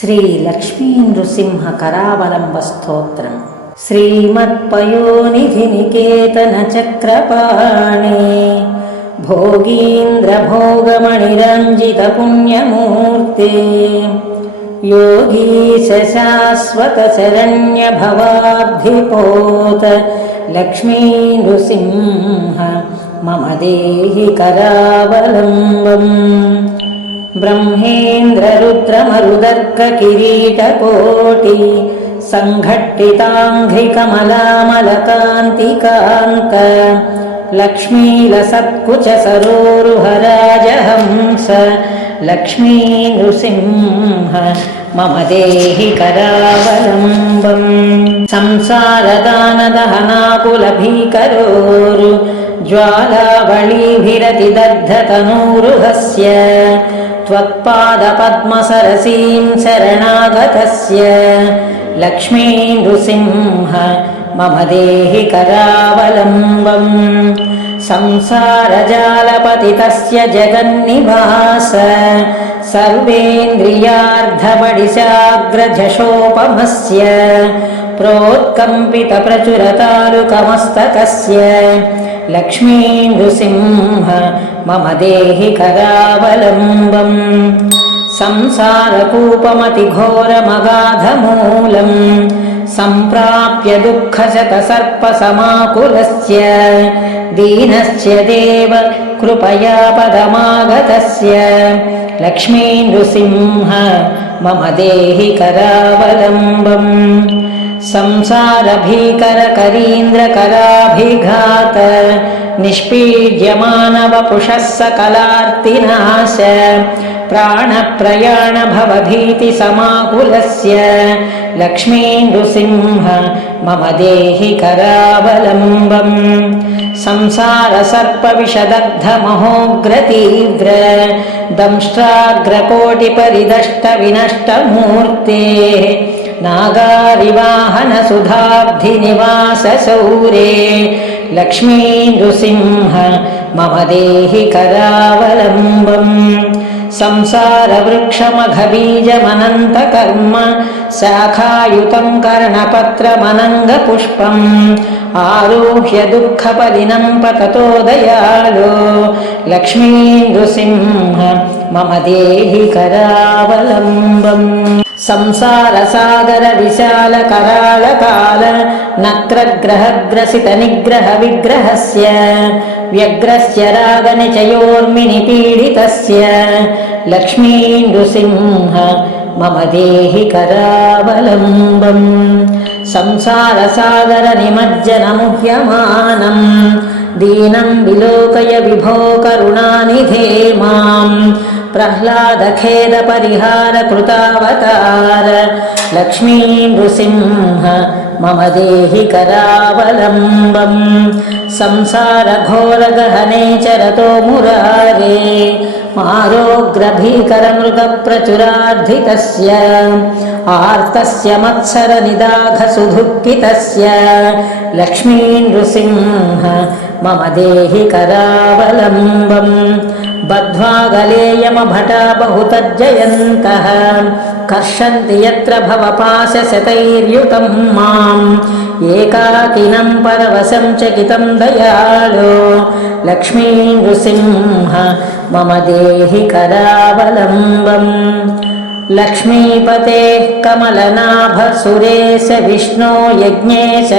ಶ್ರೀ ಲಕ್ಷ್ಮೀ ನೃಸಿಂಹ ಕರಾವಲಂಬ ಸ್ತೋತ್ರಂ. ಶ್ರೀಮತ್ಪಯೋನಿಧಿ ನಿಕೇತನ ಚಕ್ರಪಾಣಿ ಭೋಗೀಂದ್ರ ಭೋಗಮಣಿರಂಜಿತ ಪುಣ್ಯಮೂರ್ತಿ ಯೋಗೀಶ ಶಾಶ್ವತ ಶರಣ್ಯ ಭವಾಬ್ಧಿಪೋತ ಲಕ್ಷ್ಮೀ ನೃಸಿಂಹ ಮಮ ದೇಹಿ ಕರಾವಲಂಬಂ. ಬ್ರಹ್ಮೇಂದ್ರ ರುದ್ರ ಮರುದರ್ಕ ಕಿರೀಟಕೋಟಿ ಸಂಘಟ್ಟಿತಾಂಘ್ರಿ ಕಮಲಾಮಲಕಾಂತಿಕಾಂತ ಲಕ್ಷ್ಮೀಲಸತ್ಕುಚ ಸರೋರುಹ ರಾಜಹಂಸ ಲಕ್ಷ್ಮೀ ನೃಸಿಂಹ ಮಮ ದೇಹಿ ಕರಾವಲಂಬಂ. ಸಂಸಾರದಾನದಹನಾಕುಲ ಭೀಕರೋರು ಜ್ವಾಲಾವಳೀಭಿರತಿದಗ್ಧತನೂರುಹಸ್ಯ ತ್ವತ್ಪಾದಪದ್ಮಸರಸೀಂ ಶರಣಾಗತಸ್ಯ ಲಕ್ಷ್ಮೀ ನೃಸಿಂಹ ಮಮ ದೇಹಿ ಕರಾವಲಂಬಂ. ಸಂಸಾರಜಾಲಪತಿತಸ್ಯ ಜಗನ್ನಿವಾಸ ಸರ್ವೇಂದ್ರಿಯಾರ್ಧಬಡಿಸಾಗ್ರಜಶೋಪಮಸ್ಯ ಪ್ರೋತ್ಕಂಪಿತಪ್ರಚುರತಾರುಕಮಸ್ತಕಸ್ಯ ಲಕ್ಷ್ಮೀ ನೃಸಿಂಹ ಮಮ ದೇಹಿ ಕರಾವಲಂಬಂ. ಸಂಸಾರಕೂಪಮತಿಘೋರಮಗಾಧಮೂಲಂ ಸಂಪ್ರಾಪ್ಯ ದುಃಖಶತಸರ್ಪಸಮಾಕುಲಸ್ಯ ದೀನಸ್ಯ ದೇವ ಕೃಪಯಾ ಪದಮಾಗತಸ್ಯ ಲಕ್ಷ್ಮೀ ನೃಸಿಂಹ ಮಮ ದೇಹಿ ಕರಾವಲಂಬಂ. ಸಂಸಾರಭೀಕರ ಕರೀಂದ್ರ ಕರಾಭಿಘಾತ ನಿಷ್ಪೀಡ್ಯಮಾನವಪುಷಃ ಸಕಲಾರ್ತಿನಾಶ ಪ್ರಾಣಪ್ರಯಾಣ ಭವಭೀತಿ ಸಮಾಕುಲಸ್ಯ ಲಕ್ಷ್ಮೀ ನೃಸಿಂಹ ಮಮ ದೇಹಿ ಕರಾವಲಂಬಂ. ಸಂಸಾರ ಸರ್ಪ ವಿಷದಗ್ಧ ಮಹೋಗ್ರತೀವ್ರ ದಂಷ್ಟ್ರಾಗ್ರಕೋಟಿ ಪರಿದಷ್ಟ ವಿನಷ್ಟ ಮೂರ್ತೆ ನಾಗಾರಿವಾಹನ ಸುಧಾಬ್ಧಿ ನಿವಾಸ ಶೌರೇ ಲಕ್ಷ್ಮೀ ನೃಸಿಂಹ ಮಮ ದೇಹಿ ಕರಾವಲಂಬಂ. ಸಂಸಾರ ವೃಕ್ಷಮಘಬೀಜಮನಂತ ಕರ್ಮ ಶಾಖಾಯುತಂ ಕರ್ಣಪತ್ರಮನಂಗ ಪುಷ್ಪಂ ಆರುಹ್ಯ ದುಃಖಪದಿನಂ ಪತತೋ ದಯಾಳೋ ಲಕ್ಷ್ಮೀ ನೃಸಿಂಹ ಮಮ ದೇಹಿ ಕರಾವಲಂಬಂ. ಸಂಸಾರ ಸಾಗರ ವಿಶಾಲ ಕರಾಳ ಕಾಲ ನಕ್ರಗ್ರಹಗ್ರಸಿತ ನಿಗ್ರಹ ವಿಗ್ರಹಸ್ಯ ವ್ಯಗ್ರಸ್ಯ ರಾಗನಿಚಯೋರ್ಮಿನಿ ಪೀಡಿತಸ್ಯ ಲಕ್ಷ್ಮೀ ನೃಸಿಂಹ ಮಮ ದೇಹಿ ಕರಾವಲಂಬಂ. ಸಂಸಾರ ಸಾಗರ ನಿಮಜ್ಜನ ಮುಹ್ಯಮಾನಂ ದೀನಂ ವಿಲೋಕಯ ವಿಭೋ ಕರುಣಾನಿಧೇ ಮಾಂ ಪ್ರಹ್ಲಾದ ಖೇದ ಪರಿಹಾರ ಕೃತಾವತಾರ ಲಕ್ಷ್ಮೀ ನೃಸಿಂಹ ಮಮ ದೇಹಿ ಕರಾವಲಂಬಂ. ಸಂಸಾರ ಘೋರ ಗಹನೆ ಚರತೋ ಮುರಾರೇ ಮಾರೋಗ್ರ ಭೀಕರ ಮೃಗ ಪ್ರಚುರಾರ್ಧಿತಸ್ಯ ಆರ್ತಸ್ಯ ಮತ್ಸರ ನಿದಾಘ ಸುಧುಃಖಿತಸ್ಯ ಲಕ್ಷ್ಮೀ ನೃಸಿಂಹ ಮಮ ದೇಹಿ ಕರಾವಲಂಬಂ. ಬದ್ಧ್ವಾ ಗಲೇಯಮಭಟಾ ಬಹುತಜ್ಜಯಂತಃ ಕರ್ಷಂತಿ ಯತ್ರ ಭವಪಾಶಶತೈರ್ಯುತಂ ಮಾಂ ಏಕಾಕಿನಂ ಪರವಶಂ ಚಕಿತಂ ದಯಾಳೋ ಲಕ್ಷ್ಮೀ ನೃಸಿಂಹ ಮಮ ದೇಹಿ ಕರಾವಲಂಬಂ. ಲಕ್ಷ್ಮೀಪತೇಃ ಕಮಲನಾಭ ಸುರೇಶ ವಿಷ್ಣೋ ಯಜ್ಞೇಶ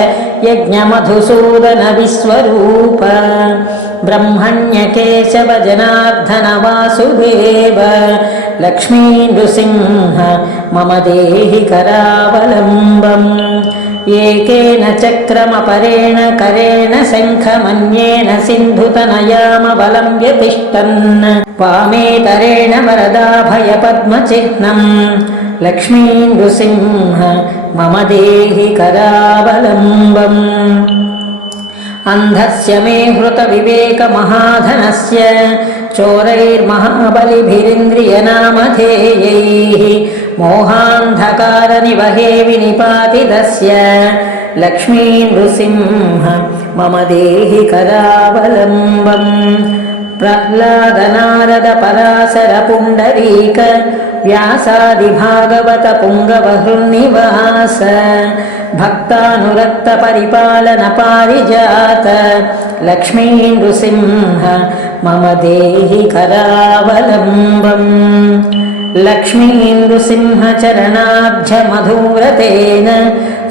ಯಜ್ಞಮಧುಸೂದನ ವಿಶ್ವರೂಪ ಬ್ರಹ್ಮಣ್ಯ ಕೇಶವ ಜನಾರ್ದನ ವಾಸುದೇವ ಲಕ್ಷ್ಮೀ ನೃಸಿಂಹ ಮಮ ದೇಹಿ ಕರಾವಲಂಬಂ. ಏಕೇನ ಚಕ್ರಮಪರೇಣ ಕರೇಣ ಶಂಖಮನ್ಯೇನ ಸಿಂಧುತನಯಾಮವಲಂಬ್ಯ ತಿಷ್ಠನ್ ವಾಮೇತರೇಣ ವರದಾಭಯ ಪದ್ಮಚಿಹ್ನಂ ಲಕ್ಷ್ಮೀ ನೃಸಿಂಹ ಮಮ ದೇಹಿ ಕರಾವಲಂಬಂ. ಅಂಧಸ್ಯ ಮೇ ಹೃತ ವಿವೇಕ ಮಹಾಧನಸ್ಯ ಚೋರೈರ್ಮಹಾಬಲಿಭಿರಿಂದ್ರಿಯನಾಮಧೇಯೈಃ ಮೋಹಾಂಧಕಾರ ನಿವಹೇ ವಿನಿಪಾತಿತಸ್ಯ ಲಕ್ಷ್ಮೀ ನೃಸಿಂಹ ಮಮ ದೇಹಿ ಕರಾವಲಂಬಂ. ప్రహ్లాద నారద పరాశర పుండరీక వ్యాసాది భాగవత పుంగవ హృన్నివాస భక్తానురక్త పరిపాలన పారిజాత లక్ష్మీ నృసింహ మమ దేహి కరావలంబం. లక్ష్మీ నృసింహ చరణాబ్జ మధువ్రతేన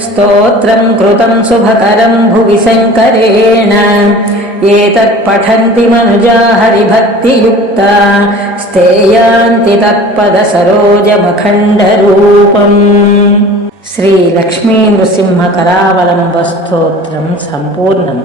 స్తోత్రం కృతం శుభకరం భువి శంకరేణ. ఏతత్ పఠంతి మనుజా హరిభక్తియుక్తా స్థేయాంతి తత్పద సరోజమఖండరూపం. శ్రీ లక్ష్మీ నృసింహ కరావలంబ స్తోత్రం సంపూర్ణం.